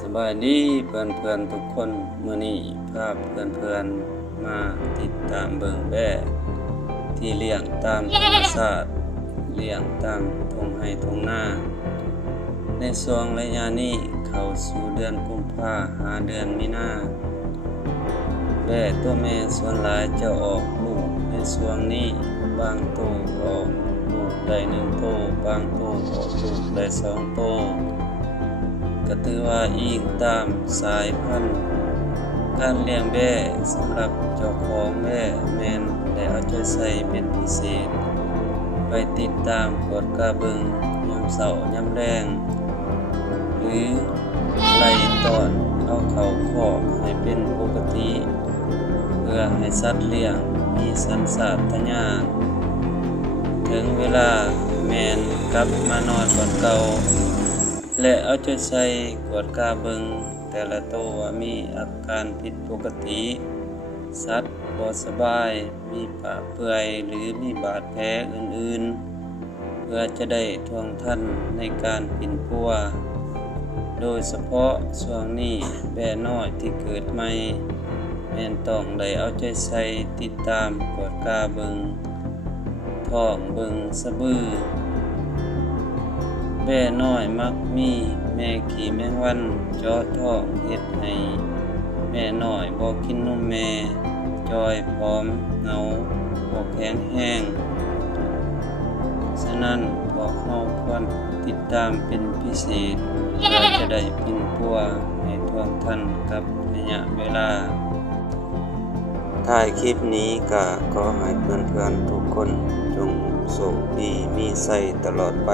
สบายดีเพื่อนๆทุกคนมื้อนี้พาเพื่อนๆมาติดตามเบิ่งแบะที่เลี้ยงตามธรรมชาติเลี้ยงตามทุ่งไร่ทุ่งนาในช่วงระยะนี้เข้าสู่เดือนกุมภาหาเดือนมีนาแบะตัวแม่ส่วนหลายจะออกลูกในช่วงนี้บางตัวออกลูกได้1ตัวบางตัวออกลูกได้2ตัวก็ถือว่าอิงตามสายพันธุ์การเลี้ยงแบะสำหรับเจ้าของแบะแม่นได้เอาใจใส่เป็นพิเศษไปติดตามกดกระเบิงยามเช้ายามแลงหรือไล่ตอนเอาเข้าคอกให้เป็นปกติเพื่อให้สัตว์เลี้ยงมีสัญชาตญาณถึงเวลาแม่นกลับมานอนก่อนเก่าและเอาใจใส่กวดกาเบิงแต่ละตัวว่ามีอาการผิดปกติสัตว์บ่สบายมีปากเปื่อยหรือมีบาดแผลอื่นๆเพื่อจะได้ท่วงทันในการปิ่นปัวโดยเฉพาะช่วงนี้แบะน้อยที่เกิดใหม่แม่นต้องได้เอาใจใส่ติดตามกวดกาเบิงท้องเบิงสะบือแบะน้อยมักมีแม่ขี่แมงวันเจาะท้องเฮ็ดให้แม่น้อยบ่กินนมแม่จอยพร้อมเหงาบ่แข็งแรงฉะนั้นพวกเราควรติดตามเป็นพิเศษเพื่อจะได้ปิ่นปัวให้ท่วงทันกับระยะเวลาท้ายคลิปนี้ก็ขอให้เพื่อนๆทุกคนจงโชคดีมีชัยตลอดไป